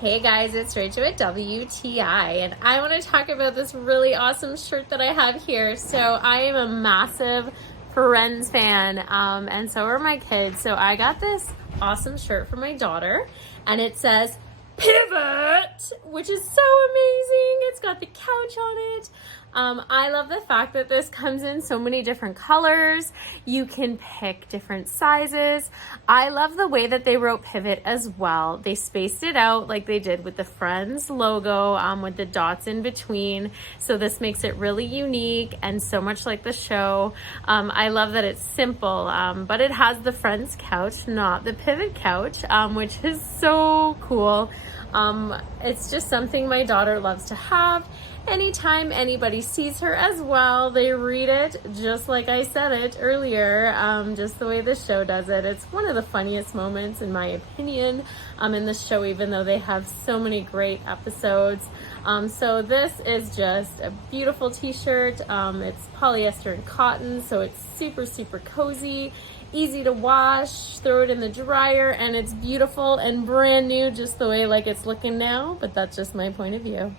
Hey guys, it's Rachel at WTI, and I want to talk about this really awesome shirt that I have here. So I am a massive Friends fan, and so are my kids. So I got this awesome shirt for my daughter, and it says Pivaht, which is so amazing. It's got the couch on it. I love the fact that this comes in so many different colors. You can pick different sizes. I love the way that they wrote pivot as well. They spaced it out like they did with the Friends logo, with the dots in between. So this makes it really unique and so much like the show. I love that it's simple, but it has the Friends couch, not the pivot couch, which is so cool. It's just something my daughter loves to have. Anytime anybody sees her as well, they read it just like I said it earlier, just the way the show does it. It's one of the funniest moments, in my opinion, in the show, even though they have so many great episodes. So this is just a beautiful t-shirt. It's polyester and cotton, so it's super, super cozy, easy to wash, throw it in the dryer, and it's beautiful and brand new, just the way like it's looking now, but that's just my point of view.